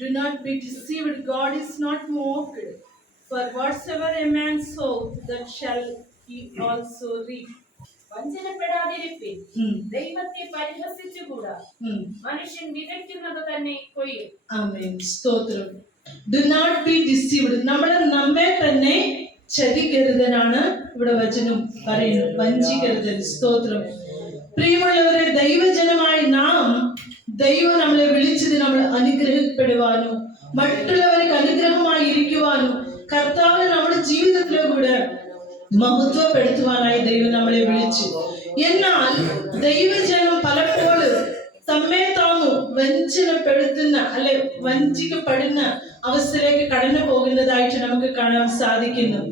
Do not be deceived, God is not mocked. For whatsoever a man sows, that shall he also reap. വഞ്ചനപ്പെടാതിരിപ്പിൻ, ദൈവത്തെ പരിഹസിച്ചുകൂടാ, മനുഷ്യൻ വിതയ്ക്കുന്നത് തന്നെ കൊയ്യും. ആമേൻ. സ്തോത്രം. Do not be deceived. നമ്മെ തന്നെ ചതിക്കരുതെന്നാണ് ഇവിടെ വചനം പറയുന്നത്. വഞ്ചിക്കരുത്. സ്തോത്രം. പ്രിയമുള്ളവരെ, ദൈവജനമായി നാം, ദൈവം നമ്മളെ വിളിച്ചത് നമ്മൾ അനുഗ്രഹിക്കപ്പെടുവാനും മറ്റുള്ളവർക്ക് അനുഗ്രഹമായി ഇരിക്കുവാനും കർത്താവിനെ നമ്മുടെ ജീവിതത്തിലൂടെ മഹത്വപ്പെടുത്തുവാനായി ദൈവം നമ്മളെ വിളിച്ചു. എന്നാൽ ദൈവജനം പലപ്പോഴും തമ്മെ താന്നു വഞ്ചനപ്പെടുത്തുന്ന അല്ലെ വഞ്ചിക്കപ്പെടുന്ന അവസ്ഥയിലേക്ക് കടന്നു പോകുന്നതായിട്ട് നമുക്ക് കാണാൻ സാധിക്കുന്നു.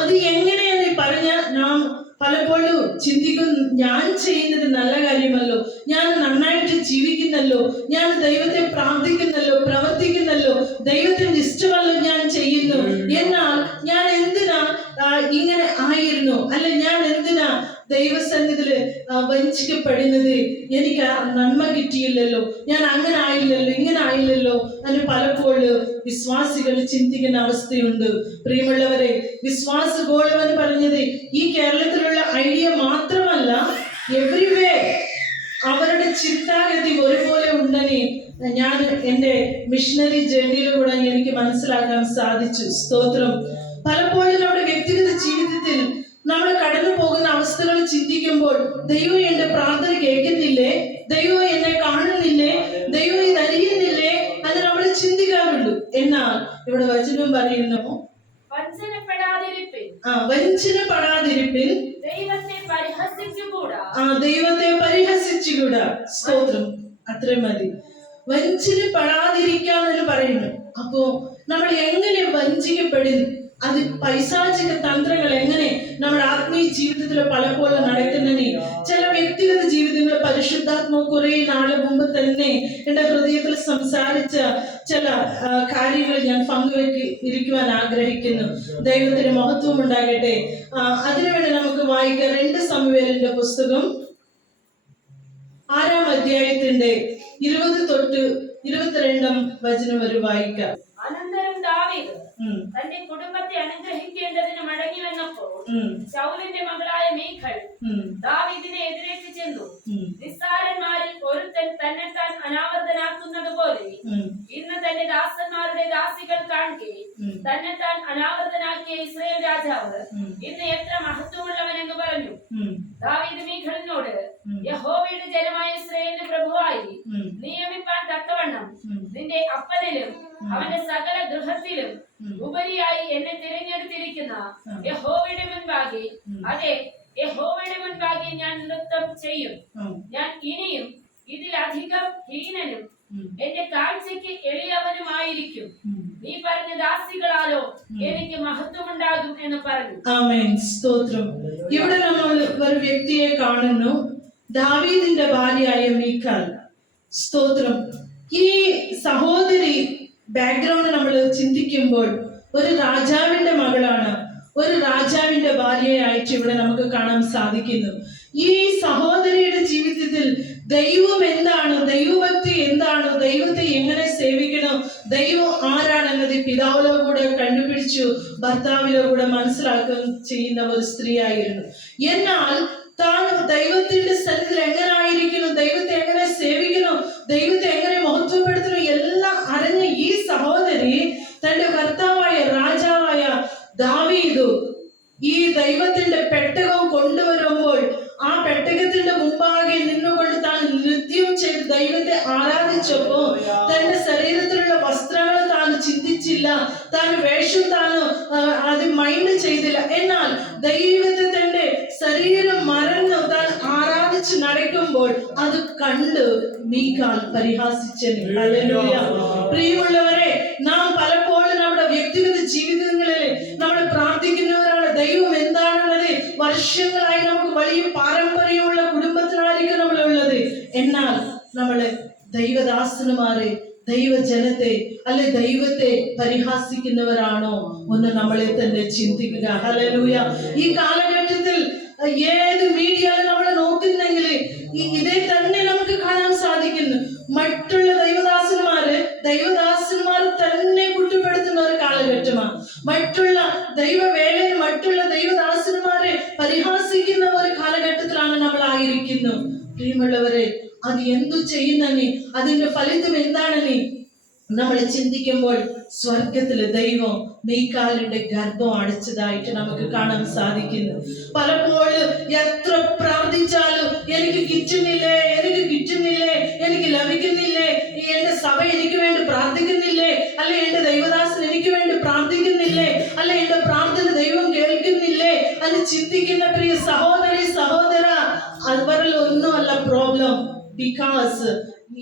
അത് എങ്ങനെയെന്ന് പറഞ്ഞ നാം പലപ്പോഴും ചിന്തിക്കും, ഞാൻ ചെയ്യുന്നത് നല്ല കാര്യമല്ലോ, ഞാൻ നന്നായിട്ട് ജീവിക്കുന്നല്ലോ, ഞാൻ ദൈവത്തെ പ്രാർത്ഥിക്കുന്നല്ലോ, പ്രവർത്തിക്കുന്നല്ലോ, ദൈവത്തിന്റെ ഇഷ്ടമല്ലോ ഞാൻ ചെയ്യുന്നു, എന്നാൽ ഞാൻ എന്തിനാ ഇങ്ങനെ ആയിരുന്നു, അല്ലെ ഞാൻ എന്തിനാ ദൈവസന്നിധിയില് വഞ്ചിക്കപ്പെടുന്നത്, എനിക്ക് നന്മ കിട്ടിയില്ലല്ലോ, ഞാൻ അങ്ങനെ ആയില്ലല്ലോ, ഇങ്ങനെ ആയില്ലല്ലോ എന്ന് പലപ്പോഴും വിശ്വാസികൾ ചിന്തിക്കുന്ന അവസ്ഥയുണ്ട്. പ്രിയമുള്ളവരെ, വിശ്വാസ ഗോളം എന്ന് പറഞ്ഞത് ഈ കേരളത്തിലുള്ള ഐഡിയ മാത്രമല്ല, എവരിവേ അവരുടെ ചിന്താഗതി ഒരുപോലെ ഉണ്ടെന്ന് ഞാൻ എൻ്റെ മിഷണറി ജേർണിയിലൂടെ എനിക്ക് മനസ്സിലാക്കാൻ സാധിച്ചു. സ്തോത്രം. പലപ്പോഴും നമ്മുടെ വ്യക്തിഗത ജീവിതത്തിൽ നമ്മൾ കടന്നു പോകുന്ന അവസ്ഥകൾ ചിന്തിക്കുമ്പോൾ, ദൈവം എന്റെ പ്രാർത്ഥന കേൾക്കുന്നില്ലേ, ദൈവം എന്നെ കാണുന്നില്ലേ, ദൈവം ഇത് അറിയുന്നില്ലേ എന്ന് നമ്മൾ ചിന്തിക്കാറുണ്ട്. എന്നാൽ ഇവിടെ വചനം പറയുന്നു, വഞ്ചനപ്പെടാതിരിപ്പിൻ, ദൈവത്തെ പരിഹസിച്ചുകൂടാ. സ്തോത്രം. അത്ര മതി. വഞ്ചനപ്പെടാതിരിക്കാന്ന് പറയുന്നു. അപ്പോ നമ്മൾ എങ്ങനെ വഞ്ചിക്കപ്പെടുന്നു, അത് പൈശാചിക തന്ത്രങ്ങൾ എങ്ങനെ നമ്മുടെ ആത്മീയ ജീവിതത്തിൽ പലപ്പോഴും നടക്കുന്നതിന് ചില വ്യക്തിഗത ജീവിതങ്ങൾ പരിശുദ്ധാത്മ കുറെ നാളെ മുമ്പ് തന്നെ എൻ്റെ ഹൃദയത്തിൽ സംസാരിച്ച ചില കാര്യങ്ങൾ ഞാൻ ഇരിക്കുവാൻ ആഗ്രഹിക്കുന്നു. ദൈവത്തിന് മഹത്വം ഉണ്ടാകട്ടെ. അതിനുവേണ്ടി നമുക്ക് വായിക്കാം 2 സമൂവേലിന്റെ പുസ്തകം 6-ാം അധ്യായത്തിന്റെ 20 തൊട്ട് 22 വചനം വരെ വായിക്കാം. അനന്തരം ദാവീദ് തന്റെ കുടുംബത്തെ അനുഗ്രഹിക്കേണ്ടതിന് മടങ്ങി വന്നപ്പോൾ ശൗലിന്റെ മകളായ മീഖൾ ദാവീദിനെ എതിരേറ്റ് ചെന്നു. നിസ്സാരന്മാരിൽ ഒരുത്തൻ തന്നെത്താൻ അനാവർത്തനാക്കുന്നത് പോലെ ഇന്ന് തന്റെ ദാസന്മാരുടെ ദാസികൾ കാണുകെ തന്നെത്താൻ അനാവർത്തനാക്കിയ ഇസ്രായേൽ രാജാവ് ഇന്ന് എത്ര മഹത്വമുള്ളവനെന്ന് പറഞ്ഞു. ദാവീദ് മീഖളിനോട്, യഹോവയുടെ ജനമായ ഇസ്രായേലിന് പ്രഭുവായി നിയമിപ്പാൻ തക്കവണ്ണം നിന്റെ അപ്പനിലും അവന്റെ സകല ഗൃഹത്തിലും ഉപരിയായി എന്നെ തിരഞ്ഞെടുത്തിരിക്കുന്ന യഹോവയുടെ മുൻപാകെ, അതെ യഹോവയുടെ മുൻപാകെ ഞാൻ നൃത്തം ചെയ്യും. ഞാൻ ഇനിയും ഇതിലധികം ഹീനനും എന്റെ കാഴ്ചയ്ക്ക് എളിയവനുമായിരിക്കും. നീ പറഞ്ഞ ദാസികളാലോ എനിക്ക് മഹത്വമുണ്ടാകും എന്ന് പറഞ്ഞു. ആമേൻ. സ്തോത്രം. ഇവിടെ നമ്മൾ ഒരു വ്യക്തിയെ കാണുന്നു, ദാവീദിന്റെ ഭാര്യയായ മീഖാൽ. സ്തോത്രം. ഈ സഹോദരി ബാക്ക്ഗ്രൗണ്ട് നമ്മൾ ചിന്തിക്കുമ്പോൾ ഒരു രാജാവിന്റെ മകളാണ്, ഒരു രാജാവിന്റെ ഭാര്യയായിട്ട് ഇവിടെ നമുക്ക് കാണാൻ സാധിക്കുന്നു. ഈ സഹോദരിയുടെ ജീവിതത്തിൽ ദൈവം എന്താണ്, ദൈവഭക്തി എന്താണ്, ദൈവത്തെ എങ്ങനെ സേവിക്കണം, ദൈവം ആരാണെന്നത് പിതാവിലോ കൂടെ കണ്ടുപിടിച്ചു ഭർത്താവിലോ കൂടെ മനസ്സിലാക്കുകയും ചെയ്യുന്ന ഒരു സ്ത്രീ ആയിരുന്നു. എന്നാൽ താൻ ദൈവത്തിന്റെ സന്നിധിയിൽ എങ്ങനെ ആയിരിക്കണം, ദൈവത്തെ എങ്ങനെ സേവിക്കണം, ദൈവത്തെ എങ്ങനെ മഹത്വപ്പെടുത്തണം എല്ലാം അറിഞ്ഞ ഈ സഹോദരി തന്റെ ഭർത്താവായ രാജാവായ ദാവീദ് ഈ ദൈവത്തിന്റെ പെട്ടകം കൊണ്ടുവരുമ്പോൾ ആ പെട്ടകത്തിന്റെ മുമ്പാകെ നിന്നുകൊണ്ട് താൻ നൃത്യം ചെയ്ത് ദൈവത്തെ ആരാധിച്ചപ്പോ തന്റെ ശരീരത്തിലുള്ള വസ്ത്രങ്ങൾ താൻ ചിന്തിച്ചില്ല, താൻ വേഷം താൻ അത് മൈൻഡ് ചെയ്തില്ല. എന്നാൽ ദൈവത്തെ തന്റെ ശരീരം മറന്ന് താൻ ആരാധിച്ച് നടക്കുമ്പോൾ അത് കണ്ട് മീഖാൽ പരിഹാസിച്ചു. ഹല്ലേലൂയ. പ്രിയമുള്ളവരെ, നാം പലപ്പോഴും നമ്മുടെ വ്യക്തിഗത ജീവിതങ്ങളിൽ നമ്മൾ പ്രാർത്ഥിക്കുന്നവരാണ്. ദൈവം എന്താണെന്നത് വർഷങ്ങളായി നമുക്ക് വലിയ പാരമ്പര്യമുള്ള കുടുംബത്തിലായിരിക്കും നമ്മളുള്ളത്. എന്നാൽ നമ്മള് ദൈവദാസന്മാരെ, ദൈവജനത്തെ അല്ലെ ദൈവത്തെ പരിഹാസിക്കുന്നവരാണോ ഒന്ന് നമ്മളെ തന്നെ ചിന്തിക്കുക. ഹല്ലേലൂയ. ഈ കാലഘട്ടത്തിൽ ഏത് മീഡിയയിൽ നമ്മൾ നോക്കുന്നെങ്കിൽ ഇതേ തന്നെ നമുക്ക് കാണാൻ സാധിക്കുന്നു. മറ്റുള്ള ദൈവദാസന്മാര് ദൈവദാസന്മാർ തന്നെ കുറ്റപ്പെടുത്തുന്ന ഒരു കാലഘട്ടമാണ്. മറ്റുള്ള ദൈവവേളയിൽ മറ്റുള്ള ദൈവദാസന്മാരെ പരിഹാസിക്കുന്ന ഒരു കാലഘട്ടത്തിലാണ് നമ്മൾ ആയിരിക്കുന്നത്. പ്രിയമുള്ളവരെ, അത് എന്തു ചെയ്യുന്നനി, അതിന്റെ ഫലിതം എന്താണെന്ന് നമ്മൾ ചിന്തിക്കുമ്പോൾ സ്വർഗത്തിലെ ദൈവം മീകാലിന്റെ ഗർഭം അടച്ചതായിട്ട് നമുക്ക് കാണാൻ സാധിക്കുന്നു. പലപ്പോഴും എത്ര പ്രാർത്ഥിച്ചാലും എനിക്ക് കിട്ടുന്നില്ലേ, എനിക്ക് ലഭിക്കുന്നില്ലേ, എന്റെ സഭ എനിക്ക് വേണ്ടി പ്രാർത്ഥിക്കുന്നില്ലേ, അല്ലെ എന്റെ ദൈവദാസൻ എനിക്ക് വേണ്ടി പ്രാർത്ഥിക്കുന്നില്ലേ, അല്ലെ എന്റെ പ്രാർത്ഥന ദൈവം കേൾക്കുന്നില്ലേ എന്ന് ചിന്തിക്കുന്ന പ്രിയ സഹോദര, അവരിൽ ഒന്നുമല്ല problem. Because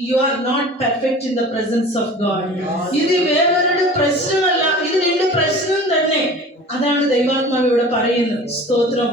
you are not perfect in the presence of God. ഇത് വേറൊരു പ്രശ്നമല്ല, ഇത് നിന്റെ പ്രശ്നം തന്നെ. അതാണ് ദൈവാത്മാവ് ഇവിടെ പറയുന്നത്. സ്തോത്രം.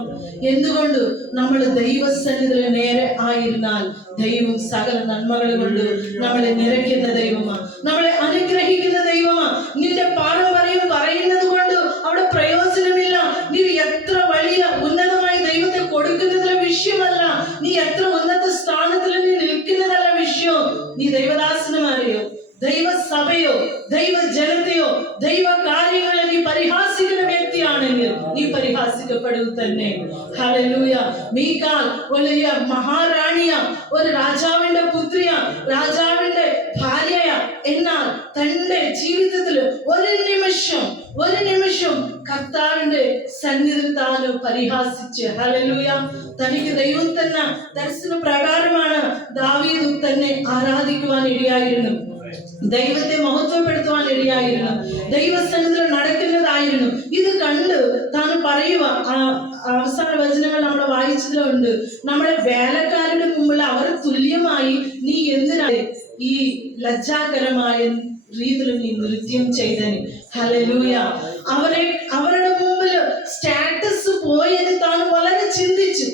എന്തുകൊണ്ട്? നമ്മൾ ദൈവസന്നിധിയിൽ നേരെ ആയിരുന്നാൽ ദൈവം സകല നന്മകൾ കൊണ്ട് നമ്മളെ നിറയ്ക്കുന്ന ദൈവമാണ്, നമ്മളെ അനുഗ്രഹിക്കുന്ന ദൈവമാണ്. നിന്റെ പാരമ്പര്യം പറയുന്നത് കൊണ്ട് അവിടെ പ്രയോജനമില്ല. നീ എത്ര വലിയ ഉന്നതമായി ദൈവത്തെ കൊടുക്കുന്നതിലെ വിഷയമല്ല, നീ എത്ര ഉന്നത സ്ഥാനത്തിൽ നീ നിൽക്കുന്നതല്ല വിഷയം. നീ ദൈവദാസന്മാരെയോ ദൈവസഭയോ ദൈവജനത്തെയോ ദൈവ കാര്യങ്ങളെ നീ പരിഹാസിക്കുന്ന വ്യക്തിയാണെങ്കിൽ നീ പരിഹാസിക്കപ്പെടുക തന്നെ. ഹല്ലേലൂയ. മീകാൽ വലിയ മഹാറാണിയ, ഒരു രാജാവിന്റെ പുത്രിയ, രാജാവിന്റെ ഭാര്യയ. എന്നാൽ തന്റെ ജീവിതത്തിൽ ഒരു നിമിഷം കർത്താവിന്റെ സന്നിധിയിൽ താൻ പരിഹാസിച്ച്, ഹല്ലേലൂയ, തനിക്ക് ദൈവം തന്നെ ദർശന പ്രകാരമാണ് ദാവീദ് തന്നെ ആരാധിക്കുവാൻ ഇടയായിരുന്നു, ദൈവത്തെ മഹത്വപ്പെടുത്തുവാൻ ഇടയായിരുന്നു, ദൈവസന്നിധിയിൽ നടക്കുന്നതായിരുന്നു. ഇത് കണ്ട് താൻ പറയുക, അവസാന വചനങ്ങൾ നമ്മൾ വായിച്ചതിലുണ്ട്, നമ്മുടെ വേലക്കാരുടെ മുമ്പിൽ അവർ തുല്യമായി നീ എന്തിനാണ് ഈ ലജ്ജാകരമായ രീതിയിൽ നീ നൃത്യം ചെയ്തന്. ഹല്ലേലൂയ. അവരുടെ മുമ്പിൽ സ്റ്റാറ്റസ് പോയെന്ന് താൻ വളരെ ചിന്തിച്ചു.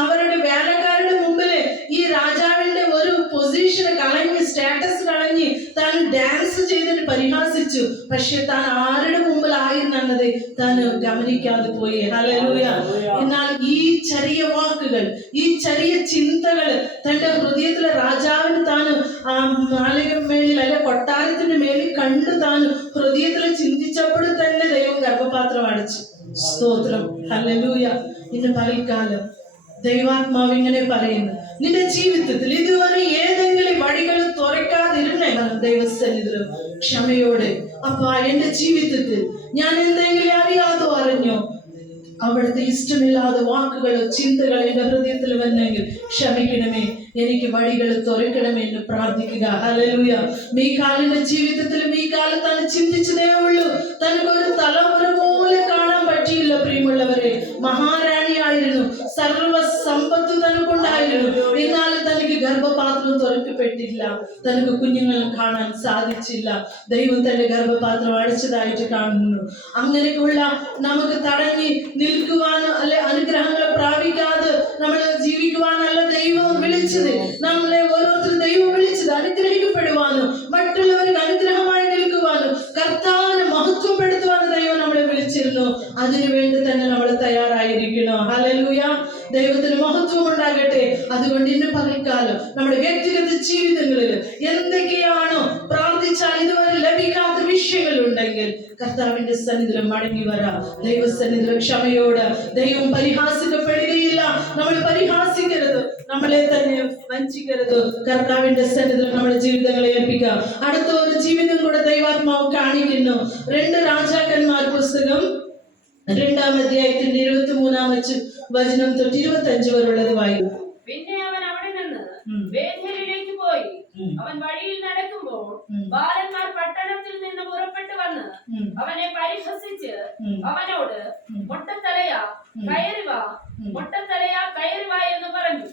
അവരുടെ വേലക്കാരുടെ മുമ്പിൽ ഈ രാജാവിന്റെ ഒരു പൊസിഷൻ കളഞ്ഞ്, സ്റ്റാറ്റസ് കളഞ്ഞ് താൻ ഡാൻസ് ചെയ്തതിന് പരിഹാസിച്ചു. പക്ഷെ താൻ ആരുടെ മുമ്പിലായിരുന്നത് താൻ ഗമനിക്കാതെ പോയി. ഹല്ലേലൂയ. എന്നാൽ ഈ ചെറിയ വാക്കുകൾ, ഈ ചെറിയ ചിന്തകൾ തന്റെ ഹൃദയത്തിലെ രാജാവിന് താൻ മാളിക മേലിൽ അല്ലെ കൊട്ടാരത്തിന്റെ മേലിൽ കണ്ടു താൻ ഹൃദയത്തിൽ ചിന്തിച്ചപ്പോൾ തന്നെ ദൈവം ഗർഭപാത്രം അടച്ചു. സ്തോത്രം. ഹല്ലേലൂയ. ഇന്ന് പകൽക്കാലം ദൈവാത്മാവ് ഇങ്ങനെ പറയുന്നു, നിന്റെ ജീവിതത്തിൽ ഇതുവരെ ഏതെങ്കിലും വഴികൾ തുറക്കാതിരുന്നേ ദൈവസന്നിധിയിൽ ക്ഷമയോടെ, അപ്പാ എന്റെ ജീവിതത്തിൽ ഞാൻ എന്തെങ്കിലും അറിഞ്ഞോ, അവിടുത്തെ ഇഷ്ടമില്ലാത്ത വാക്കുകളോ ചിന്തകളോ എന്റെ ഹൃദയത്തിൽ വന്നെങ്കിൽ ക്ഷമിക്കണമേ, എനിക്ക് വഴികൾ തുറക്കണമേ എന്ന് പ്രാർത്ഥിക്കുക. ഹല്ലേലൂയ. മീകാലിന്റെ ജീവിതത്തിൽ മീകാൽ താൻ ചിന്തിച്ചതേ ഉള്ളൂ, തനിക്കൊരു തലമുറ പോലെ കാണാൻ പറ്റിയില്ല. പ്രിയമുള്ളവരെ, മഹാറാണിയായിരുന്നു, സർവ സമ്പത്ത് തനിക്കുണ്ടായിരുന്നു, എന്നാലും തനിക്ക് ഗർഭപാത്രം തുറക്കപ്പെട്ടില്ല, തനിക്ക് കുഞ്ഞുങ്ങളെ കാണാൻ സാധിച്ചില്ല. ദൈവം തന്റെ ഗർഭപാത്രം അടച്ചതായിട്ട് കാണുന്നു. അങ്ങനെയുള്ള നമുക്ക് തടഞ്ഞി നിൽക്കുവാനോ അല്ലെ അനുഗ്രഹങ്ങളെ പ്രാപിക്കാതെ നമ്മൾ ജീവിക്കുവാനല്ല ദൈവം വിളിച്ചത്. നമ്മളെ ഓരോരുത്തരും ദൈവം വിളിച്ചത് അനുഗ്രഹിക്കപ്പെടുവാനോ മറ്റുള്ളവർക്ക് അനുഗ്രഹമായി നിൽക്കുവാനോ കർത്താവിനെ മഹത്വപ്പെടുത്തുവാനോ ദൈവം നമ്മളെ വിളിച്ചിരുന്നു. അതിനുവേണ്ടി തന്നെ നമ്മൾ തയ്യാറായിരിക്കണം. ഹല്ലേലൂയ. ദൈവത്തിന് മഹത്വം ഉണ്ടാകട്ടെ. അതുകൊണ്ട് ഇന്ന് പകൽക്കാലം നമ്മുടെ വ്യക്തിഗത ജീവിതങ്ങളിൽ എന്തൊക്കെയാണോ പ്രാർത്ഥിച്ചാൽ ഇതുവരെ ലഭിക്കാത്ത വിഷയങ്ങൾ ഉണ്ടെങ്കിൽ കർത്താവിന്റെ സന്നിധിയിൽ മടങ്ങി വരാം. ദൈവസന്നിധിയിൽ ക്ഷമയോട്. ദൈവം പരിഹാസിക്കപ്പെടുകയില്ല. നമ്മൾ പരിഹാസിക്കരുത്, നമ്മളെ തന്നെ വഞ്ചിക്കരുത്. കർത്താവിന്റെ സന്നിധിയിൽ നമ്മുടെ ജീവിതങ്ങളെ ഏൽപ്പിക്കാം. അടുത്ത ഒരു ജീവിതം കൂടെ ദൈവാത്മാവ് കാണിക്കുന്നു. 2 രാജാക്കന്മാർ പുസ്തകം 2-ാം അധ്യായത്തിന്റെ 23-ാം വചനം തൊട്ട് 25 വരെയുള്ളത് വായിക്കും. പിന്നെ അവൻ അവിടെ നിന്ന് ബേഥേലിലേക്ക് പോയി. അവൻ വഴിയിൽ നടക്കുമ്പോൾ ബാലന്മാർ പട്ടണത്തിൽ നിന്ന് പുറപ്പെട്ടു വന്ന് അവനെ പരിഹസിച്ച് അവനോട് മൊട്ടത്തലയാ കയറി വാ എന്ന് പറഞ്ഞു.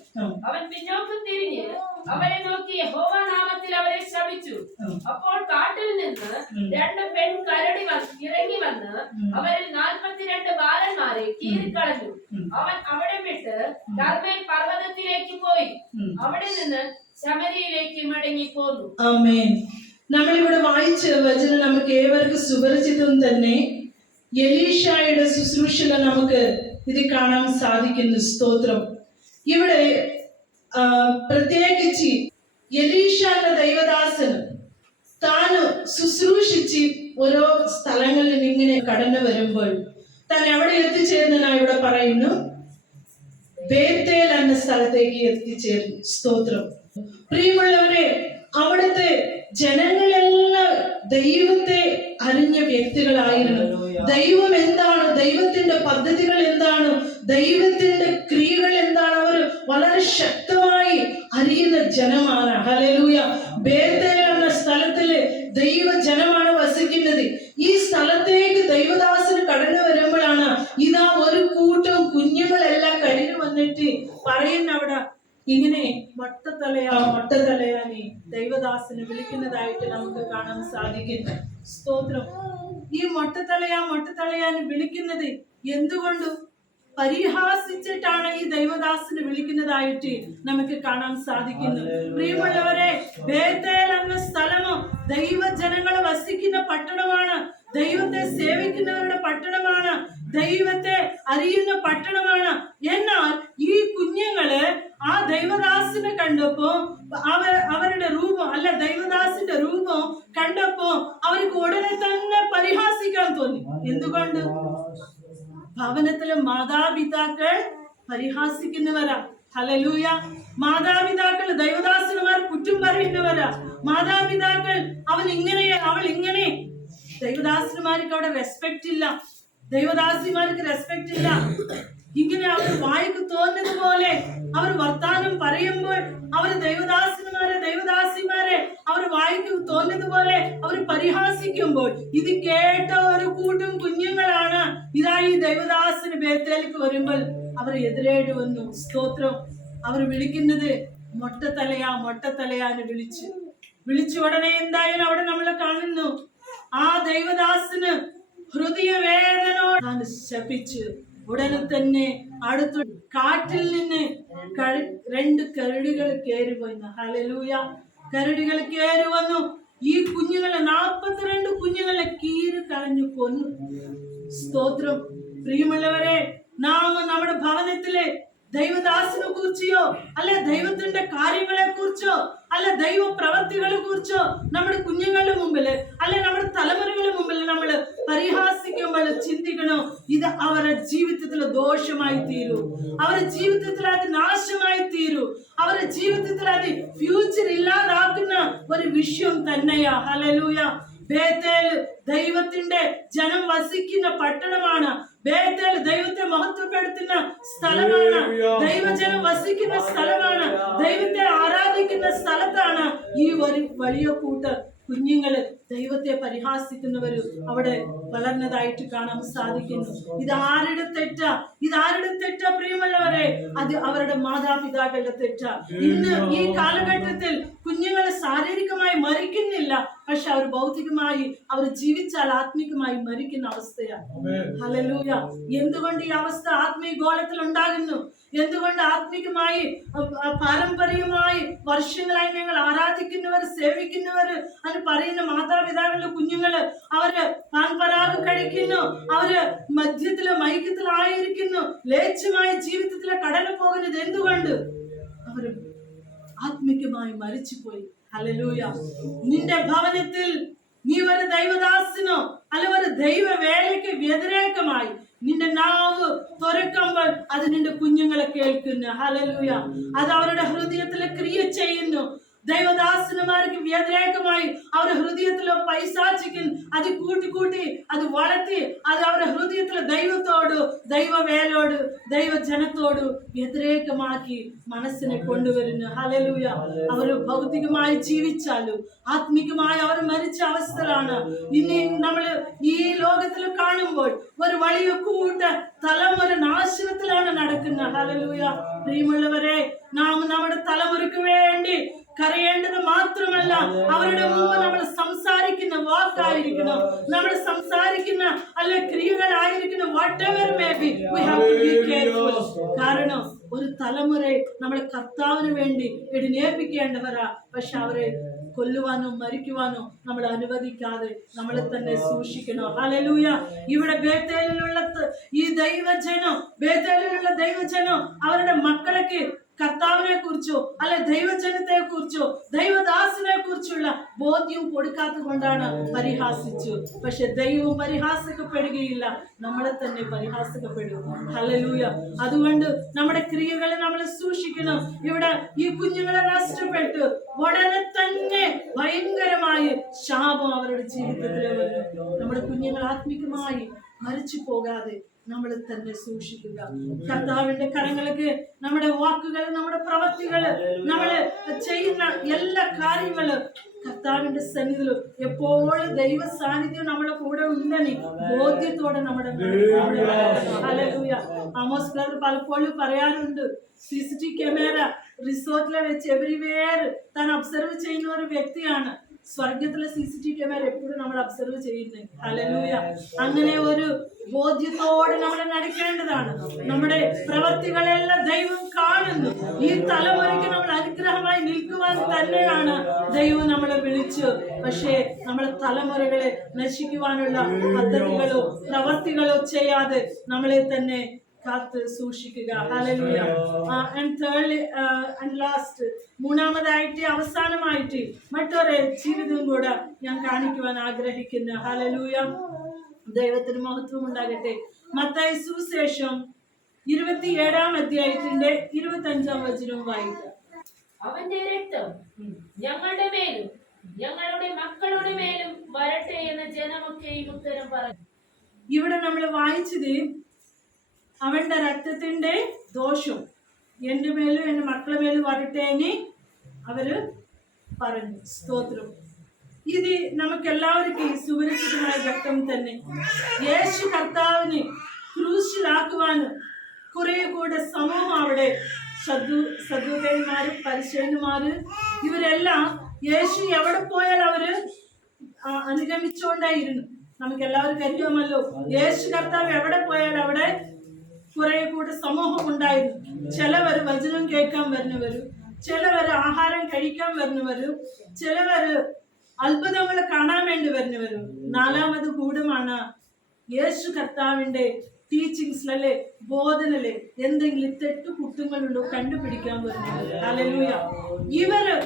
അവൻ പിന്നോക്കം തിരിഞ്ഞ് അവരെ നോക്കി യഹോവ നാമത്തിൽ അവരെ ശപിച്ചു. അപ്പോൾ കാട്ടിൽ നിന്ന് 2 പെൺകരടി ഇറങ്ങി വന്ന് അവരിൽ 42 ബാലന്മാരെ കീറിക്കളഞ്ഞു. അവൻ അവിടെ വിട്ട് കർമ്മേൽ പർവ്വതത്തിലേക്ക് പോയി അവിടെ നിന്ന് ശമരിയിലേക്ക് മടങ്ങി പോന്നു. ആമേൻ. നമ്മളിവിടെ വായിച്ച വചനം നമുക്ക് ഏവർക്കും സുപരിചിതം തന്നെ. എലീഷായുടെ ശുശ്രൂഷയിൽ നമുക്ക് ഇത് കാണാൻ സാധിക്കുന്നു. സ്തോത്രം. ഇവിടെ പ്രത്യേകിച്ച് എലീഷ എന്ന ദൈവദാസന് താന് ശുശ്രൂഷിച്ച് ഓരോ സ്ഥലങ്ങളിൽ ഇങ്ങനെ കടന്നു വരുമ്പോൾ താൻ എവിടെ എത്തിച്ചേർന്നാ ഇവിടെ പറയുന്നു, ബേത്തേൽ എന്ന സ്ഥലത്തേക്ക് എത്തിച്ചേർന്നു. സ്തോത്രം. പ്രിയമുള്ളവരെ, അവിടുത്തെ ജനങ്ങളെല്ലാം ദൈവത്തെ അറിഞ്ഞ വ്യക്തികളായിരുന്നു. ദൈവം എന്താണ്, ദൈവത്തിന്റെ പദ്ധതികൾ എന്താണ്, ദൈവത്തിന്റെ ക്രിയകൾ എന്താണ്, അവർ വളരെ ശക്തമായി അറിയുന്ന ജനമാണ്. ഹല്ലേലൂയ. ബേത്തേൽ എന്ന സ്ഥലത്തില് ദൈവ ജനമാണ് വസിക്കുന്നത്. ഈ സ്ഥലത്തേക്ക് ദൈവദാസന് കടന്നു വരുമ്പോഴാണ് ഇതാ ഒരു കൂട്ടം കുഞ്ഞുങ്ങളെല്ലാം കഴിഞ്ഞു വന്നിട്ട് പറയുന്ന അവിടെ ഇങ്ങനെ മൊട്ടത്തലയാ നീ ദൈവദാസന് വിളിക്കുന്നതായിട്ട് നമുക്ക് കാണാൻ സാധിക്കുന്നു. സ്തോത്രം. ഈ മൊട്ടത്തലയാന്ന് വിളിക്കുന്നത് എന്തുകൊണ്ട്? പരിഹാസിച്ചിട്ടാണ് ഈ ദൈവദാസന് വിളിക്കുന്നതായിട്ട് നമുക്ക് കാണാൻ സാധിക്കുന്നു. പ്രിയമുള്ളവരെ, ബേത്തേൽ എന്ന സ്ഥലമോ ദൈവജനങ്ങൾ വസിക്കുന്ന പട്ടണമാണ്, ദൈവത്തെ സേവിക്കുന്നവരുടെ പട്ടണമാണ്, ദൈവത്തെ അറിയുന്ന പട്ടണമാണ്. എന്നാൽ ഈ കുഞ്ഞുങ്ങള് ആ ദൈവദാസിനെ കണ്ടപ്പോ അവരുടെ രൂപം അല്ല ദൈവദാസിന്റെ രൂപം കണ്ടപ്പോ അവർക്ക് ഉടനെ തന്നെ പരിഹാസിക്കാൻ തോന്നി. എന്തുകൊണ്ട്? ഭവനത്തിലെ മാതാപിതാക്കൾ പരിഹാസിക്കുന്നവരാ. ഹല്ലേലൂയ. മാതാപിതാക്കൾ ദൈവദാസന്മാർ കുറ്റം പറയുന്നവരാ. മാതാപിതാക്കൾ അവൾ ഇങ്ങനെ. ദൈവദാസന്മാർക്ക് അവിടെ റെസ്പെക്ട് ഇല്ല, ദൈവദാസിമാർക്ക് റെസ്പെക്ട് ഇല്ല. ഇങ്ങനെ അവർ വായിക്ക് തോന്നുന്നത് പോലെ അവർ വർത്താനം പറയുമ്പോൾ അവർ ദൈവദാസിമാരെ അവർ വായിക്ക് തോന്നുന്നത് പോലെ അവർ പരിഹാസിക്കുമ്പോൾ ഇത് കേട്ട ഒരു കൂട്ടം കുഞ്ഞുങ്ങളാണ് ഇതാ ഈ ദൈവദാസന് ബേത്തേലേക്ക് വരുമ്പോൾ അവർ എതിരേറ്റ് വന്നു. സ്തോത്രം. അവർ വിളിക്കുന്നത് മൊട്ടത്തലയാന്ന് വിളിച്ചു ഉടനെ എന്തായാലും അവിടെ നമ്മൾ കാണുന്നു, ആ ദൈവദാസന് ഹൃദയവേദനയോട് ശപിച്ചു. ഉടനെ തന്നെ അടുത്ത കാട്ടിൽ നിന്ന് 2 കരടികൾ കയറി വന്നു. ഹല്ലേലൂയ. കരടികൾ കയറി വന്നു. ഈ കുഞ്ഞുങ്ങളെ 42 കുഞ്ഞുങ്ങളെ കീറി കളഞ്ഞു കൊന്നു. സ്തോത്രം. പ്രിയമുള്ളവരെ, നാം നമ്മുടെ ഭവനത്തിലെ ദൈവദാസനെ കുറിച്ചോ അല്ലെ ദൈവത്തിന്റെ കാര്യങ്ങളെ കുറിച്ചോ അല്ല ദൈവ പ്രവർത്തികളെ കുറിച്ചോ നമ്മുടെ കുഞ്ഞുങ്ങളുടെ മുമ്പില് അല്ലെ നമ്മുടെ തലമുറകളുടെ മുമ്പിൽ നമ്മൾ പരിഹാസിക്കുമ്പോൾ ചിന്തിക്കണോ, ഇത് അവരുടെ ജീവിതത്തിൽ ദോഷമായി തീരൂ, അവരുടെ ജീവിതത്തിൽ അത് നാശമായി തീരൂ, അവരുടെ ജീവിതത്തിൽ അത് ഫ്യൂച്ചർ ഇല്ലാതാക്കുന്ന ഒരു വിഷയം തന്നെയാ. ഹല്ലേലൂയ. ബേത്തേൽ ദൈവത്തിന്റെ ജനം വസിക്കുന്ന പട്ടണമാണ്. ബേത്തേൽ ദൈവത്തെ മഹത്വപ്പെടുത്തുന്ന സ്ഥലമാണ്, ദൈവജനം വസിക്കുന്ന സ്ഥലമാണ്, ദൈവത്തെ ആരാധിക്കുന്ന സ്ഥലത്താണ് ഈ ഒരു വലിയ കൂട്ട് കുഞ്ഞുങ്ങള് ദൈവത്തെ പരിഹാസിക്കുന്നവര് അവിടെ വളർന്നതായിട്ട് കാണാൻ സാധിക്കുന്നു. ഇതാരുടെ തെറ്റ പ്രിയമുള്ളവരെ? അത് അവരുടെ മാതാപിതാക്കളുടെ തെറ്റ. ഇന്ന് ഈ കാലഘട്ടത്തിൽ കുഞ്ഞുങ്ങൾ ശാരീരികമായി മരിക്കുന്നില്ല, പക്ഷെ അവർ ഭൗതികമായി അവർ ജീവിച്ചാൽ ആത്മീകമായി മരിക്കുന്ന അവസ്ഥയാണ്. ഹല്ലേലൂയ. എന്തുകൊണ്ട് ഈ അവസ്ഥ ആത്മീയ ഗോളത്തിൽ ഉണ്ടാകുന്നു? എന്തുകൊണ്ട് ആത്മീകമായി പാരമ്പര്യമായി വർഷങ്ങളായി ഞങ്ങൾ ആരാധിക്കുന്നവർ സേവിക്കുന്നവർ എന്ന് പറയുന്ന മാതാപിതാക്കളുടെ കുഞ്ഞുങ്ങള് അവര് പാൻപരാഗ് കഴിക്കുന്നു, അവര് മദ്യത്തിലെ മയക്കത്തിലായിരിക്കുന്നു, ലേച്ഛമായ ജീവിതത്തിലെ കടന്നു പോകുന്നത് എന്തുകൊണ്ട്? അവര് ആത്മികമായി മരിച്ചുപോയി. ഹല്ലേലൂയ. നിന്റെ ഭവനത്തിൽ നീ ഒരു ദൈവദാസനോ അല്ല ഒരു ദൈവ വേലയ്ക്ക് വ്യതിരേകമായി നിന്റെ നാവ് തുറക്കുമ്പോൾ അത് നിന്റെ കുഞ്ഞുങ്ങളെ കേൾക്കുന്നു. ഹല്ലേലൂയ. അത് അവരുടെ ഹൃദയത്തിൽ ക്രിയ ചെയ്യുന്നു. ദൈവദാസന്മാർക്ക് വ്യതിരേകമായി അവരുടെ ഹൃദയത്തിലെ പൈശാചികൻ അത് കൂട്ടി അത് വളർത്തി അത് അവരുടെ ഹൃദയത്തിലെ ദൈവത്തോട് ദൈവവേലോട് ദൈവജനത്തോട് വ്യതിരേകമാക്കി മനസ്സിനെ കൊണ്ടുവരുന്നു. ഹല്ലേലൂയ. അവർ ഭൗതികമായി ജീവിച്ചാലും ആത്മികമായി അവർ മരിച്ച അവസ്ഥയിലാണ്. ഇനി നമ്മൾ ഈ ലോകത്തിൽ കാണുമ്പോൾ ഒരു വലിയ കൂട്ട തലമുറ നാശനത്തിലാണ് നടക്കുന്നത്. ഹല്ലേലൂയ. പ്രിയമുള്ളവരെ, നാം നമ്മുടെ തലമുറയ്ക്ക് വേണ്ടി കരയേണ്ടത് മാത്രമല്ല, അവരുടെ മുമ്പ് നമ്മൾ സംസാരിക്കുന്ന വാക്കായിരിക്കണം, നമ്മൾ സംസാരിക്കുന്ന അല്ലെ ക്രിയകളായിരിക്കണം. whatever may be, we have to be careful. കാരണം ഒരു തലമുറയെ നമ്മൾ കർത്താവിന് വേണ്ടി എഴുന്നേൽപ്പിക്കേണ്ടവരാ. പക്ഷെ അവരെ കൊല്ലുവാനോ മരിക്കുവാനോ നമ്മൾ അനുവദിക്കാതെ നമ്മളെ തന്നെ സൂക്ഷിക്കണം. ഹല്ലേലൂയ. ഇവിടെ ബേത്തേലിലുള്ള ഈ ദൈവജനം അവരുടെ മക്കളൊക്കെ കർത്താവിനെ കുറിച്ചോ അല്ല ദൈവജനത്തെ കുറിച്ചോ ദൈവദാസനെ കുറിച്ചുള്ള ബോധ്യം കൊടുക്കാത്തത് കൊണ്ടാണ് പരിഹാസിച്ചു. പക്ഷെ ദൈവം പരിഹാസിക്കപ്പെടുകയില്ല, നമ്മളെ തന്നെ പരിഹാസിക്കപ്പെടും. ഹല്ലേലൂയ. അതുകൊണ്ട് നമ്മുടെ ക്രിയകളെ നമ്മൾ സൂക്ഷിക്കണം. ഇവിടെ ഈ കുഞ്ഞുങ്ങളെ നഷ്ടപ്പെട്ടു ഉടനെ തന്നെ ഭയങ്കരമായ ശാപം അവരുടെ ജീവിതത്തിൽ വന്നു. നമ്മുടെ കുഞ്ഞുങ്ങൾ ആത്മീകമായി മരിച്ചു പോകാതെ നമ്മൾ തന്നെ സൂക്ഷിക്കുക. കർത്താവിന്റെ കരങ്ങൾക്ക് നമ്മുടെ വാക്കുകൾ, നമ്മുടെ പ്രവൃത്തികള്, നമ്മള് ചെയ്യുന്ന എല്ലാ കാര്യങ്ങളും കർത്താവിന്റെ സന്നിധിയിലും എപ്പോഴും ദൈവ സാന്നിധ്യം നമ്മുടെ കൂടെ ഉണ്ടെന്ന് ബോധ്യത്തോടെ നമ്മുടെ ഹല്ലേലൂയ. ആമോസ് ബ്രദർ പലപ്പോഴും പറയാറുണ്ട്, CCTV ക്യാമറ റിസോർട്ടിലെ വെച്ച് എവരിവേർ താൻ ഒബ്സർവ് ചെയ്യുന്ന ഒരു വ്യക്തിയാണ്. സ്വർഗത്തിലെ CCTV ക്യാമറ എപ്പോഴും നമ്മൾ ഒബ്സർവ് ചെയ്യുന്നത്. ഹല്ലേലൂയ. അങ്ങനെ ഒരു ബോധ്യത്തോടെ നമ്മൾ നടക്കേണ്ടതാണ്. നമ്മുടെ പ്രവർത്തികളെല്ലാം ദൈവം കാണുന്നു. ഈ തലമുറയ്ക്ക് നമ്മൾ അനുഗ്രഹമായി നിൽക്കുവാൻ തന്നെയാണ് ദൈവം നമ്മളെ വിളിച്ചു. പക്ഷേ നമ്മളെ തലമുറകളെ നശിക്കുവാനുള്ള പദ്ധതികളോ പ്രവർത്തികളോ ചെയ്യാതെ നമ്മളെ തന്നെ കാത്ത് സൂക്ഷിക്കുക. Hallelujah. And third and last, മൂന്നാമതായിട്ട് അവസാനമായിട്ട് മറ്റൊരു ജീവിതം കൂടെ ഞാൻ കാണിക്കുവാൻ ആഗ്രഹിക്കുന്നു. ഹല്ലേലൂയ. ദൈവത്തിന് മഹത്വം ഉണ്ടാകട്ടെ. മത്തായി സുവിശേഷം 27-ാം അധ്യായത്തിന്റെ 25-ാം വചനം വായിക്കുക. അവന്റെ രക്തം ഞങ്ങളുടെ മേലും ഞങ്ങളുടെ മക്കളുടെ മേലും വരട്ടെ എന്ന് ജനമൊക്കെയും ഉത്തരം പറഞ്ഞു. ഇവിടെ നമ്മൾ വായിച്ചത് അവന്റെ രക്തത്തിന്റെ ദോഷം എന്റെ മേലും എന്റെ മക്കളുടെ മേലും വരട്ടെ എന്ന് അവര് പറഞ്ഞു. സ്തോത്രം. ഇത് നമുക്ക് എല്ലാവർക്കും സുപരിചിതമായ ഘട്ടം തന്നെ. യേശു കർത്താവിന് ക്രൂശിലാക്കുവാനും കുറെ കൂടെ സമൂഹം അവിടെ സദൂകന്മാര് പരിശീലന്മാര് ഇവരെല്ലാം യേശു എവിടെ പോയാൽ അവര് അനുഗമിച്ചുകൊണ്ടായിരുന്നു. നമുക്ക് എല്ലാവർക്കും അറിയാമല്ലോ, യേശു കർത്താവ് എവിടെ പോയാൽ അവിടെ കുറെ കൂടെ സമൂഹം ഉണ്ടായിരുന്നു. ചിലവര് വചനം കേൾക്കാൻ വരുന്നവരും, ചിലവര് ആഹാരം കഴിക്കാൻ വരുന്നവരും, ചിലവര് അത്ഭുതങ്ങൾ കാണാൻ വേണ്ടി വരുന്നവരും. നാലാമത് കൂടമാണ് യേശു കർത്താവിന്റെ ടീച്ചിങ്സിലെ ബോധനയിലെ എന്തെങ്കിലും തെറ്റുകുറ്റങ്ങളുണ്ടോ കണ്ടുപിടിക്കാൻ വരുന്നത്. ഹല്ലേലൂയ. ഇവര്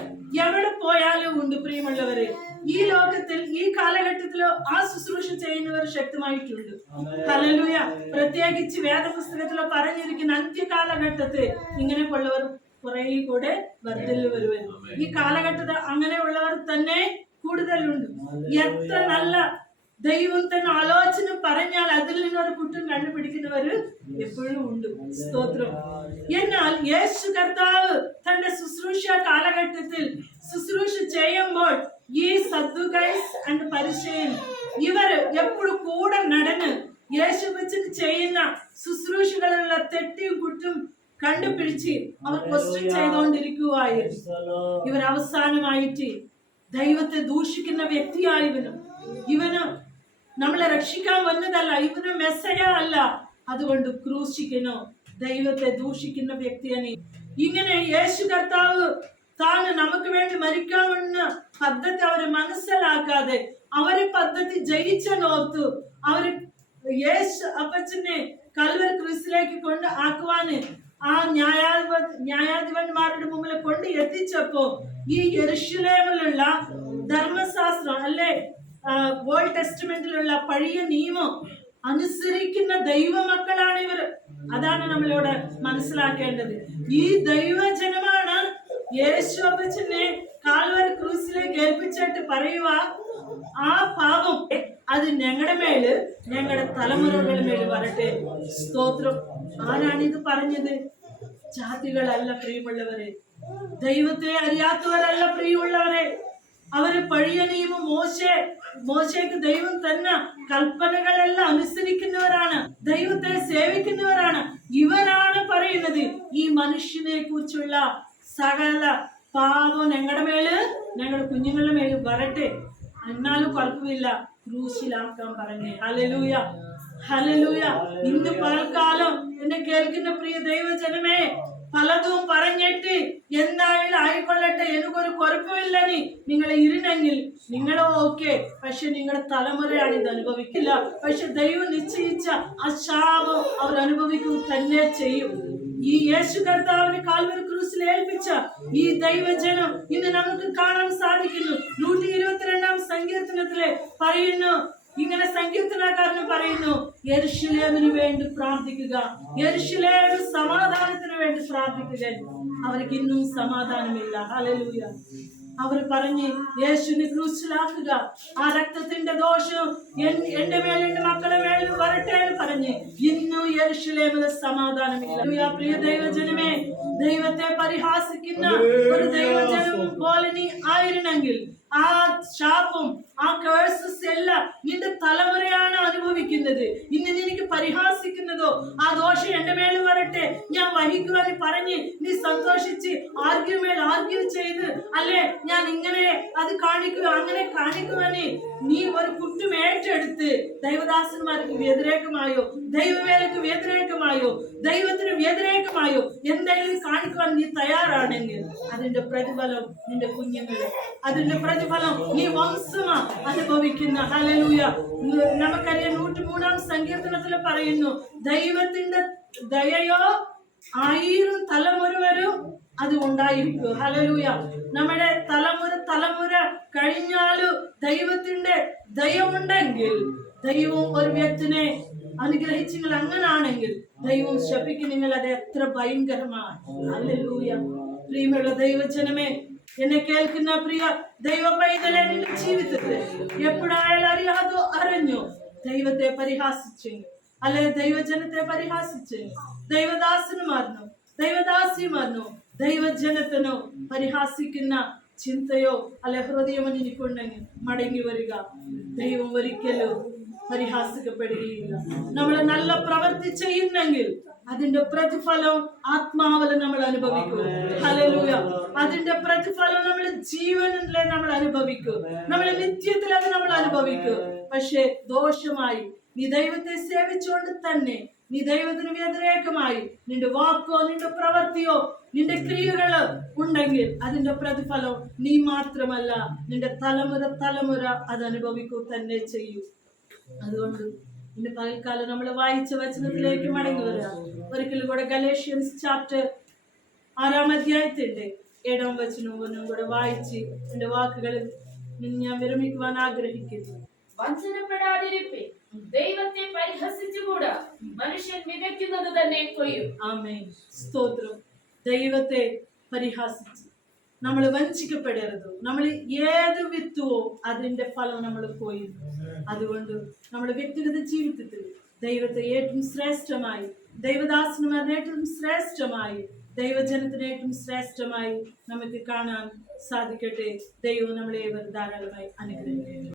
എവിടെ പോയാലും ഉണ്ട് പ്രിയമുള്ളവരെ. ഈ ലോകത്തിൽ ഈ കാലഘട്ടത്തിൽ ആ ശുശ്രൂഷ ചെയ്യുന്നവർ ശക്തമായിട്ടുണ്ട്. ഹല്ലേലൂയ. പ്രത്യേകിച്ച് വേദപുസ്തകത്തിൽ പറഞ്ഞിരിക്കുന്ന അന്ത്യകാലഘട്ടത്തിൽ ഇങ്ങനെയുള്ളവർ കുറെ കൂടെ വർദ്ധിച്ചു വരുവൻ. ഈ കാലഘട്ടത്തിൽ അങ്ങനെയുള്ളവർ തന്നെ കൂടുതലുണ്ട്. എത്ര നല്ല ദൈവം തന്നെ ആലോചന പറഞ്ഞാൽ അതിൽ നിന്നൊരു കുറ്റം കണ്ടുപിടിക്കുന്നവര് എപ്പോഴും ഉണ്ട്. സ്തോത്രം. എന്നാൽ യേശു കർത്താവ് തന്റെ ശുശ്രൂഷ കാലഘട്ടത്തിൽ ശുശ്രൂഷ ചെയ്യുമ്പോൾ ഈ സദ്ദുക്കൈസ് ആൻഡ് പരിശീലൻ ഇവർ എപ്പോഴും കൂടെ നടന്ന് യേശു വെച്ച് ചെയ്യുന്ന ശുശ്രൂഷകളുള്ള തെറ്റും കുറ്റും കണ്ടുപിടിച്ച് അവർ ക്വസ്റ്റ്യൻ ചെയ്തുകൊണ്ടിരിക്കുകയായിരുന്നു. ഇവർ അവസാനമായിട്ട് ദൈവത്തെ ദൂഷിക്കുന്ന വ്യക്തിയായവനും ഇവന് നമ്മളെ രക്ഷിക്കാൻ വന്നതല്ല, ഇവന് മെസ്സയ അല്ല, അതുകൊണ്ട് ക്രൂശിക്കണോ ദൈവത്തെ ദൂഷിക്കുന്ന വ്യക്തിയാണ്. ഇങ്ങനെ യേശു കർത്താവ് താൻ നമുക്ക് വേണ്ടി മരിക്കാമെന്ന പദ്ധതി അവര് മനസ്സിലാക്കാതെ അവര് പദ്ധതി ജയിച്ചെന്നോർത്തു അവര് യേശു അപ്പച്ചനെ കൽവരി ക്രൂസിലേക്ക് കൊണ്ട് ആക്കുവാന് ആ ന്യായാധിപന്മാരുടെ മുമ്പിൽ കൊണ്ട് എത്തിച്ചപ്പോ ഈ യെരുശലേമിലുള്ള ധർമ്മശാസ്ത്രം അല്ലെ ഓൾഡ് ടെസ്റ്റ്മെന്റിലുള്ള പഴയ നിയമം അനുസരിക്കുന്ന ദൈവമക്കളാണ് ഇവർ. അതാണ് നമ്മളിവിടെ മനസ്സിലാക്കേണ്ടത്. ഈ ദൈവജനമാണ് യേശു അപ്പച്ചനെ കാൽവരി ക്രൂസിലേക്ക് ഏൽപ്പിച്ചിട്ട് പറയുക, ആ പാപം അത് ഞങ്ങളുടെ മേല് ഞങ്ങളുടെ തലമുറകളുടെ മേല് വരട്ടെ. സ്തോത്രം. ആരാണിത് പറഞ്ഞത്? ജാതികളല്ല പ്രിയമുള്ളവരെ, ദൈവത്തെ അറിയാത്തവരല്ല പ്രിയമുള്ളവരെ. അവര് പഴയ നിയമം മോശയ്ക്ക് ദൈവം തന്നെ കൽപ്പനകളെല്ലാം അനുസരിക്കുന്നവരാണ്, ദൈവത്തെ സേവിക്കുന്നവരാണ്. ഇവരാണ് പറയുന്നത് ഈ മനുഷ്യനെ കുറിച്ചുള്ള സകല പാപം ഞങ്ങളുടെ മേല് ഞങ്ങളുടെ കുഞ്ഞുങ്ങളുടെ മേല് വരട്ടെ, എന്നാലും കുഴപ്പമില്ല, ക്രൂശിലാക്കാൻ പറഞ്ഞേ. Hallelujah, hallelujah. ഇന്ന് പൽക്കാലം എന്നെ കേൾക്കുന്ന പ്രിയ ദൈവജനമേ, പലതും പറഞ്ഞിട്ട് എന്തായാലും ആയിക്കൊള്ളട്ടെ, എനിക്കൊരു കുഴപ്പമില്ലനി നിങ്ങൾ ഇരുന്നെങ്കിൽ നിങ്ങളോ ഓക്കെ, പക്ഷെ നിങ്ങളുടെ തലമുറയാണ് ഇത് അനുഭവിക്കില്ല. പക്ഷെ ദൈവം നിശ്ചയിച്ച ആ ശാപം അവർ അനുഭവിക്കുക തന്നെ ചെയ്യും. ഈ യേശു കർത്താവിന് കാൽവരി ക്രൂസിൽ ഏൽപ്പിച്ച ഈ ദൈവജനം ഇന്ന് നമുക്ക് കാണാൻ സാധിക്കുന്നു. 122-ാം സങ്കീർത്തനത്തിലെ പറയുന്നു, ഇങ്ങനെ സങ്കീർത്തനക്കാരന് പറയുന്നു, യെരൂശലേമിന് വേണ്ടി പ്രാർത്ഥിക്കുക, യെരൂശലേം സമാധാനത്തിന് വേണ്ടി പ്രാർത്ഥിക്കുക. അവർക്ക് ഇന്നും സമാധാനമില്ല. ഹല്ലേലൂയ. അവർ പറഞ്ഞ് യേശുവിനെ ക്രൂശിലാക്കുക, ആ രക്തത്തിന്റെ ദോഷം എന്റെ മേലും എന്റെ മക്കളുടെ മേലും വരട്ടെ എന്ന് പറഞ്ഞ് ഇന്നും യെരൂശലേമിൽ സമാധാനമില്ല. പ്രിയ ദൈവജനമേ, ദൈവത്തെ പരിഹാസിക്കുന്ന ഒരു ദൈവജനം പോലെ നീ ആയിരുന്നെങ്കിൽ ആ ശാപം, ആ കേഴ്സസ് എല്ലാം നിന്റെ തലമുറയാണ് അനുഭവിക്കുന്നത്. ഇന്ന് നിനക്ക് പരിഹാസിക്കുന്നതോ ആ ദോഷം എന്റെ മേലും വരട്ടെ ഞാൻ വഹിക്കുവാൻ പറഞ്ഞ് നീ സന്തോഷിച്ച് ആർഗ്യൂ ചെയ്ത്, അല്ലെ ഞാൻ ഇങ്ങനെ അത് കാണിക്കുക അങ്ങനെ കാണിക്കുവാന് നീ ഒരു കുറ്റം ഏറ്റെടുത്ത് ദൈവദാസന്മാർക്ക് വ്യതിരേകമായോ, ദൈവവേലക്ക് വ്യതിരേകമായോ, ദൈവത്തിന് വ്യതിരേകമായോ എന്തെങ്കിലും കാണിക്കുവാൻ നീ തയ്യാറാണെങ്കിൽ അതിന്റെ പ്രതിഫലം നിന്റെ കുഞ്ഞുങ്ങള്, അതിന്റെ പ്രതിഫലം നീ വംശമാ അനുഭവിക്കുന്ന. ഹല്ലേലൂയ. നമുക്കറിയാം 103-ാം സങ്കീർത്തനത്തിൽ പറയുന്നു, ദൈവത്തിന്റെ ദയയോ 1000 തലമുറ വരും അത് ഉണ്ടായിരിക്കും. ഹല്ലേലൂയ. നമ്മുടെ തലമുറ കഴിഞ്ഞാലും ദൈവത്തിന്റെ ദയ ഉണ്ടെങ്കിൽ, ദൈവം ഒരു വ്യക്തിനെ അനുഗ്രഹിച്ചെങ്കിൽ അങ്ങനാണെങ്കിൽ ദൈവം ശപിക്കുന്നെങ്കിൽ അത് എത്ര ഭയങ്കരമാണ്. ഹല്ലേലൂയ. പ്രിയമുള്ള ദൈവജനമേ, എന്നെ കേൾക്കുന്ന പ്രിയ ദൈവ പൈതലെ, നിന്റെ ജീവിതത്തിൽ എപ്പോഴായാലും അറിയാതോ അറിഞ്ഞോ ദൈവത്തെ പരിഹാസിച്ചു, അല്ലെ ദൈവജനത്തെ പരിഹാസിച്ചു, ദൈവദാസനുമാർന്നോ ദൈവദാസിമാർന്നോ ദൈവജനത്തിനോ പരിഹാസിക്കുന്ന ചിന്തയോ അല്ലെ ഹൃദയമോ നിനക്കുണ്ടെങ്കിൽ മടങ്ങി വരിക. ദൈവം ഒരിക്കലും പരിഹാസിക്കപ്പെടുകയില്ല. നമ്മൾ നല്ല പ്രവൃത്തി ചെയ്യുന്നെങ്കിൽ അതിന്റെ പ്രതിഫലം ആത്മാവിൽ നമ്മൾ അനുഭവിക്കും. ഹല്ലേലൂയ. അതിന്റെ പ്രതിഫലം നമ്മുടെ ജീവനിലെ നമ്മൾ അനുഭവിക്കും, നമ്മുടെ നിത്യത്തിൽ അത് നമ്മൾ അനുഭവിക്കും. പക്ഷെ ദോഷമായി നീ ദൈവത്തെ സേവിച്ചുകൊണ്ട് തന്നെ നീ ദൈവത്തിന് വ്യതിരേകമായി നിന്റെ വാക്കോ നിന്റെ പ്രവൃത്തിയോ നിന്റെ ക്രിയകളോ ഉണ്ടെങ്കിൽ അതിന്റെ പ്രതിഫലം നീ മാത്രമല്ല നിന്റെ തലമുറ അത് അനുഭവിക്കുക തന്നെ ചെയ്യും. അതുകൊണ്ട് ഇന്ന് പകൽക്കാലം നമ്മൾ വായിച്ച വചനത്തിലേക്ക് മടങ്ങി വരാം. ഒരിക്കലും കൂടെ ഗലേഷ്യൻസ് ചാപ്റ്റർ 6-ാം അധ്യായത്തിന്റെ 7-ാം വചനവും ഒന്നും കൂടെ വായിച്ച് എന്റെ വാക്കുകളിൽ ഞാൻ വിരമിക്കുവാൻ ആഗ്രഹിക്കുന്നു. വഞ്ചനപ്പെടാതിരിപ്പേ, ദൈവത്തെ പരിഹസിച്ചുകൂടാ, മനുഷ്യൻ വിതയ്ക്കുന്നത് തന്നെ കൊയ്യും. ആമേൻ. സ്തോത്രം. ദൈവത്തെ പരിഹാസിച്ച് നമ്മൾ വഞ്ചിക്കപ്പെടരുത്. നമ്മൾ ഏത് വിത്തുവോ അതിന്റെ ഫലം നമ്മൾ കൊയ്യും. അതുകൊണ്ട് നമ്മുടെ വ്യക്തിഗത ജീവിതത്തിൽ ദൈവത്തെ ഏറ്റവും ശ്രേഷ്ഠമായി, ദൈവദാസന്മാരുടെ ഏറ്റവും ശ്രേഷ്ഠമായി, ദൈവജനത്തിന് ഏറ്റവും ശ്രേഷ്ഠമായി നമുക്ക് കാണാൻ സാധിക്കട്ടെ. ദൈവം നമ്മളെ ധാരാളമായി അനുഗ്രഹിക്കട്ടെ.